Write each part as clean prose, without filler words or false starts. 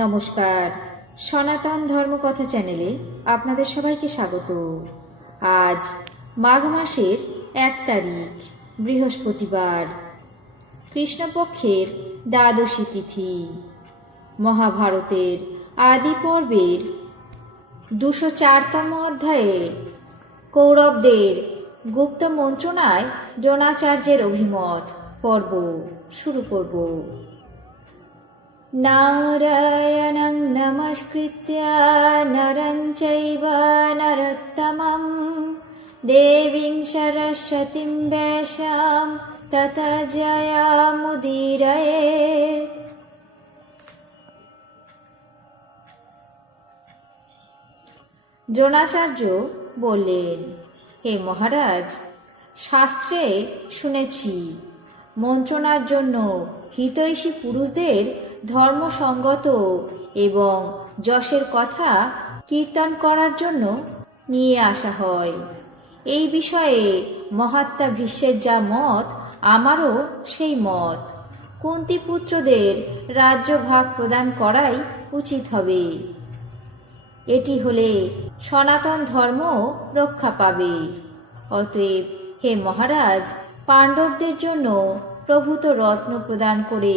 নমস্কার, সনাতন ধর্মকথা চ্যানেলে আপনাদের সবাইকে স্বাগত। আজ মাঘ মাসের 1 তারিখ বৃহস্পতিবার, কৃষ্ণপক্ষের দ্বাদশী তিথি। মহাভারতের আদি পর্বের 204তম অধ্যায়ে কৌরবদের গুপ্ত মন্ত্রণায় দ্রোণাচার্যের অভিমত পর্ব শুরু করব। নারায়ণং নমস্কৃত্য নরং চৈব নরোত্তমং দেবীং সরস্বতীং ব্যাসাং ততো জয়মুদীরয়েৎ। দ্রোণাচার্য বললেন, হে মহারাজ, শাস্ত্রে শুনেছি মন্ত্রণার জন্য হিতৈষী পুরুষদের ধর্মসঙ্গত এবং যশের কথা কীর্তন করার জন্য নিয়ে আসা হয়। এই বিষয়ে মহাত্মা ভীষ্মের যা মত, আমারও সেই মত। কুন্তী পুত্রদের রাজ্য ভাগ প্রদান করাই উচিত হবে। এটি হলে সনাতন ধর্ম রক্ষা পাবে। অতএব হে মহারাজ, পাণ্ডবদের জন্য প্রভূত রত্ন প্রদান করে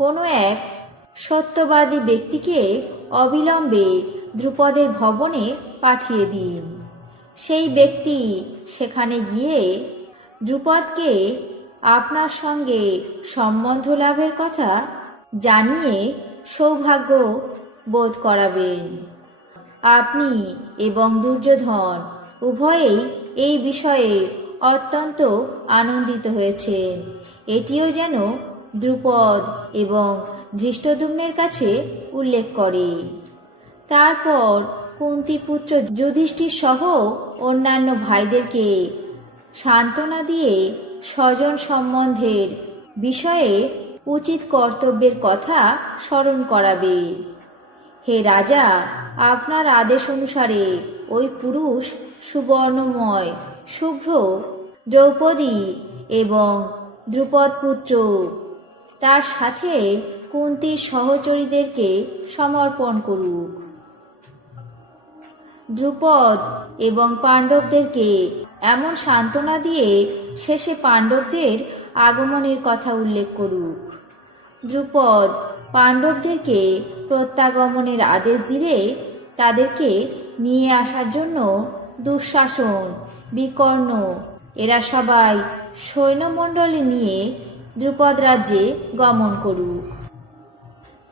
কোনো এক সত্যবাদী ব্যক্তিকে অবিলম্বে দ্রুপদের ভবনে পাঠিয়ে দিন। সেই ব্যক্তি সেখানে গিয়ে দ্রুপদকে আপনার সঙ্গে সম্বন্ধ লাভের কথা জানিয়ে সৌভাগ্য বোধ করাবেন। আপনি এবং দুর্যোধন উভয়েই এই বিষয়ে অত্যন্ত আনন্দিত হয়েছেন। এটিও যেন দ্রুপদ এবং ধৃষ্টদ্যুম্নের কাছে উল্লেখ করে। তারপর কুন্তীপুত্র যুধিষ্ঠির সহ অন্যান্য ভাইদেরকে সান্ত্বনা দিয়ে স্বজন সম্বন্ধের বিষয়ে উচিত কর্তব্যের কথা স্মরণ করাবে। হে রাজা, আপনার আদেশ অনুসারে ওই পুরুষ সুবর্ণময় শুভ্র দ্রৌপদী এবং দ্রুপদ পুত্র তার সাথে কুন্তীর সহচরীদেরকে সমর্পণ করুক। দ্রুপদ এবং পাণ্ডবদেরকে এমন সান্ত্বনা দিয়ে শেষে পাণ্ডবদের আগমনের কথা উল্লেখ করুক। দ্রুপদ পাণ্ডবদেরকে প্রত্যাগমনের আদেশ দিলে তাদেরকে নিয়ে আসার জন্য দুঃশাসন, বিকর্ণ এরা সবাই সৈন্যমণ্ডলী নিয়ে দ্রুপদ রাজ্যে গমন করুক।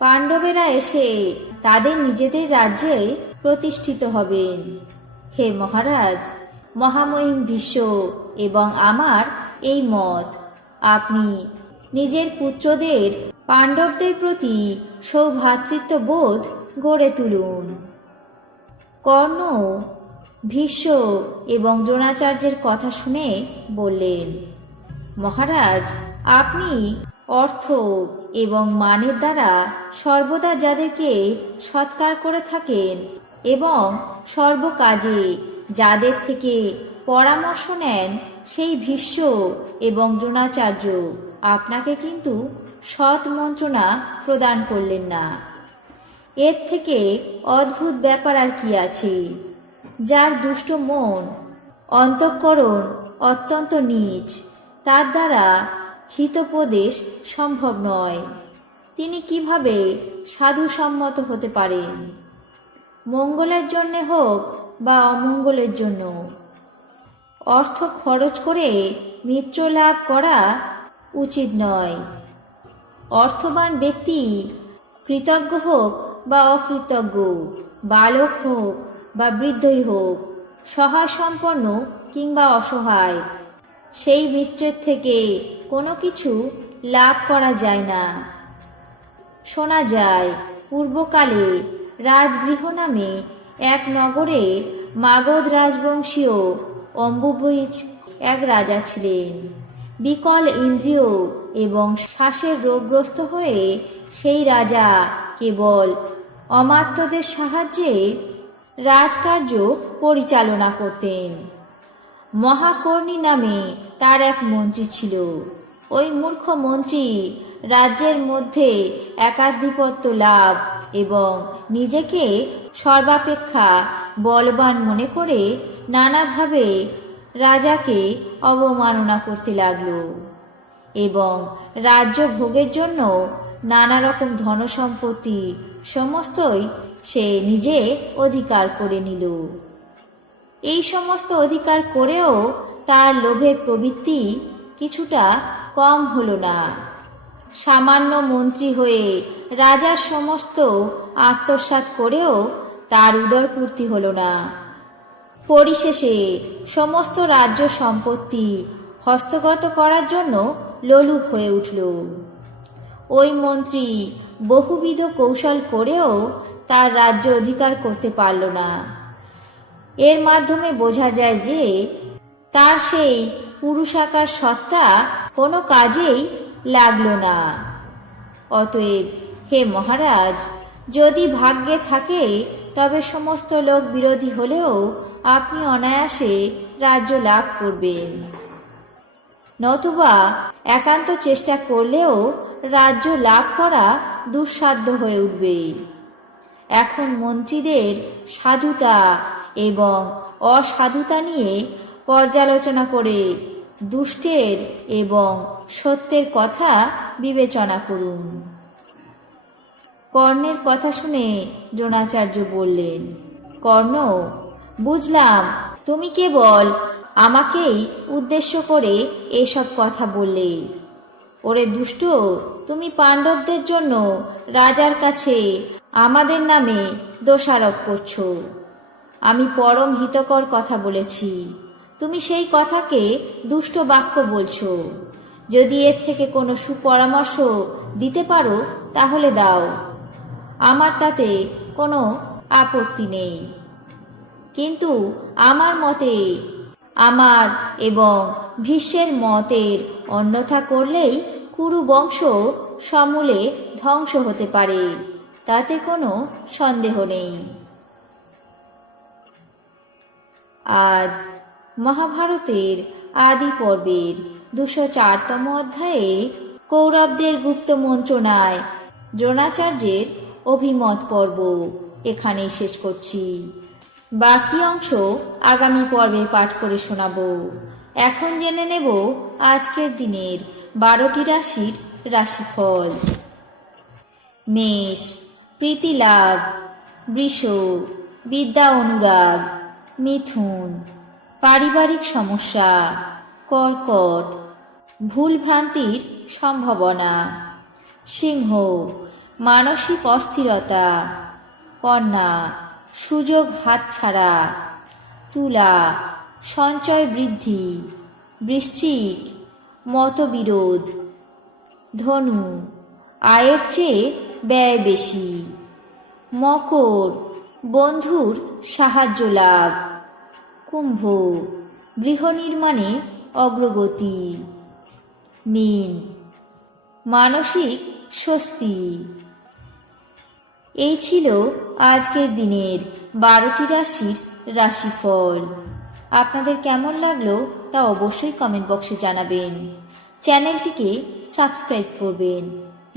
পাণ্ডবেরা এসে তাদের নিজেদের রাজ্যে প্রতিষ্ঠিত হবেন। হে মহারাজ, মহামহিম ভীষ্ম এবং আমার এই মত। আপনি নিজের পুত্রদের পাণ্ডবদের প্রতি সৌভ্রাতৃত্ব বোধ গড়ে তুলুন। কর্ণ ভীষ্ম এবং দ্রোণাচার্যের কথা শুনে বললেন, মহারাজ, আপনি অর্থ এবং মানের দ্বারা সর্বদা যাদেরকে সৎকার করে থাকেন এবং সর্বকাজে যাদের থেকে পরামর্শ নেন, সেই ভীষ্ম এবং দ্রোণাচার্য আপনাকে কিন্তু সৎ মন্ত্রণা প্রদান করলেন না। এর থেকে অদ্ভুত ব্যাপার আর কি আছে? যার দুষ্ট মন, অন্তঃকরণ অত্যন্ত নীচ, তার দ্বারা হিতোপদেশ সম্ভব নয়। তিনি কিভাবে সাধুসম্মত হতে পারেন? মঙ্গলের জন্য হোক বা অমঙ্গলের জন্য অর্থ খরচ করে মিত্র লাভ করা উচিত নয়। অর্থবান ব্যক্তি কৃতজ্ঞ হোক বা অকৃতজ্ঞ, বালক হোক বা বৃদ্ধই হোক, সহায় সম্পন্ন কিংবা অসহায়, সেই মিত্রের থেকে কোনো কিছু লাভ করা যায় না। শোনা যায়, পূর্বকালে রাজগৃহ নামে এক নগরে মাগধ রাজবংশীয় অম্বুবীজ এক রাজা ছিলেন। বিকল ইন্দ্রিয় এবং শ্বাসের রোগগ্রস্ত হয়ে সেই রাজা কেবল অমাত্যদের সাহায্যে রাজকার্য পরিচালনা করতেন। মহাকর্ণী নামে তার এক মন্ত্রী ছিল। ওই মূর্খ মন্ত্রী রাজ্যের মধ্যে একাধিপত্য লাভ এবং নিজেকে সর্বাপেক্ষা বলবান মনে করে নানাভাবে রাজাকে অবমাননা করতে লাগলো এবং রাজ্য ভোগের জন্য নানা রকম ধনসম্পত্তি সমস্তই সে নিজে অধিকার করে নিল। এই সমস্ত অধিকার করেও তার লোভের প্রবৃত্তি কিছুটা কম হলো না। সামান্য মন্ত্রী হয়ে রাজার সমস্ত আত্মসাৎ করেও তার উদরপূর্তি হলো না। পরিশেষে সমস্ত রাজ্য সম্পত্তি হস্তগত করার জন্য লোলুপ হয়ে উঠল। ওই মন্ত্রী বহুবিধ কৌশল করেও তার রাজ্য অধিকার করতে পারল না। এর মাধ্যমে বোঝা যায় যে তার সেই পুরুষাকার সত্তা কোনো কাজেই লাগল না। অতএব হে মহারাজ, যদি ভাগ্যে থাকে তবে সমস্ত লোক বিরোধী হলেও আপনি অনায়াসে রাজ্য লাভ করবেন, নতুবা একান্ত চেষ্টা করলেও রাজ্য লাভ করা দুঃসাধ্য হয়ে উঠবে। এখন মন্ত্রীদের সাধুতা এবং অসাধুতা নিয়ে পর্যালোচনা করে দুষ্টের এবং সত্যের কথা বিবেচনা করুন। কর্ণের কথা শুনে দ্রোণাচার্য বললেন, কর্ণ, বুঝলাম তুমি কেবল আমাকেই উদ্দেশ্য করে এসব কথা বললে। ওরে দুষ্ট, তুমি পাণ্ডবদের জন্য রাজার কাছে আমাদের নামে দোষারোপ করছো। আমি পরম হিতকর কথা বলেছি, তুমি সেই কথাকে দুষ্ট বাক্য বলছো। যদি এর থেকে কোনো সুপরামর্শ দিতে পারো তাহলে দাও, আমার তাতে কোনো আপত্তি নেই। কিন্তু আমার মতে, আমার এবং ভীষ্মের মতের অন্যথা করলেই কুরু বংশ সমূলে ধ্বংস হতে পারে, তাতে কোনো সন্দেহ নেই। আজ মহাভারতের আদি পর্বের 204তম অধ্যায়ে কৌরবদের গুপ্ত মন্ত্রণায় দ্রোণাচার্যের অভিমত পর্ব এখানেই শেষ করছি। বাকি অংশ আগামী পর্বে পাঠ করে শোনাবো। এখন জেনে নেব আজকের দিনের 12টি রাশির রাশিফল। মেষ, প্রীতি লাভ। বৃষ, বিদ্যা অনুরাগ। মিথুন, পারিবারিক সমস্যা। কর্কট, ভুল ভ্রান্তির সম্ভাবনা। সিংহ, মানসিক অস্থিরতা। কন্যা, সুযোগ হাতছাড়া। তুলা, সঞ্চয় বৃদ্ধি। বৃশ্চিক, মতবিরোধ। ধনু, আয়ের চেয়ে ব্যয় বেশি। মকর, বন্ধুর সাহায্য লাভ। কুম্ভ, গৃহ নির্মাণে অগ্রগতি। মীন, মানসিক স্বস্তি। এই ছিল আজকের দিনের 12টি রাশির রাশিফল। আপনাদের কেমন লাগলো তা অবশ্যই কমেন্ট বক্সে জানাবেন। চ্যানেলটিকে সাবস্ক্রাইব করবেন,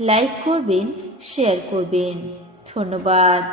লাইক করবেন, শেয়ার করবেন। ধন্যবাদ।